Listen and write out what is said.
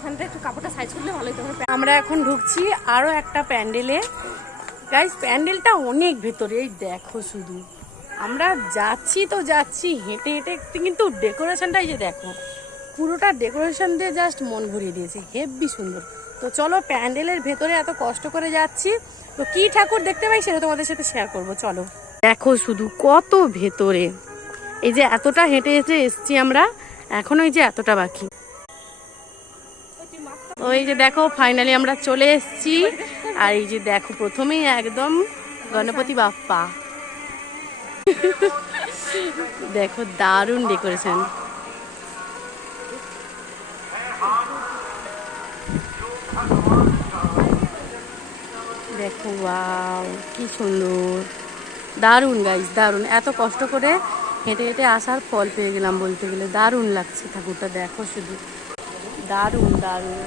এখানটা একটু কাপড়টা সাইজ করলে ভালোই তো। আমরা এখন ঢুকছি আরো একটা প্যান্ডেলে। গাইস প্যান্ডেলটা অনেক ভেতরে, এই দেখো শুধু। আমরা যাচ্ছি তো যাচ্ছি হেঁটে হেঁটে, কিন্তু ডেকোরেশনটা এই যে দেখো, পুরোটা ডেকোরেশন দিয়ে জাস্ট মন ভরিয়ে দিয়েছে, হেব্বি সুন্দর। তো চলো প্যান্ডেলের ভেতরে এত কষ্ট করে যাচ্ছি, তো কি ঠাকুর দেখতে পাই সেটা তোমাদের সাথে শেয়ার করবো। চলো দেখো শুধু কত ভেতরে, এই যে এতটা হেঁটে হেঁটে এসছি আমরা, এখন ওই যে এতটা বাকি। ওই যে দেখো ফাইনালি আমরা চলে এসেছি। আর এই যে দেখো প্রথমেই একদম গণপতি বাপ্পা, দেখো দারুণ ডেকোরেশন। দেখো ওয়াও কি সুন্দর, দারুণ গাইস দারুণ। এত কষ্ট করে হেঁটে হেঁটে আসার ফল পেয়ে গেলাম বলতে গেলে, দারুণ লাগছে ঠাকুরটা, দেখো শুধু দারুণ দারুণ।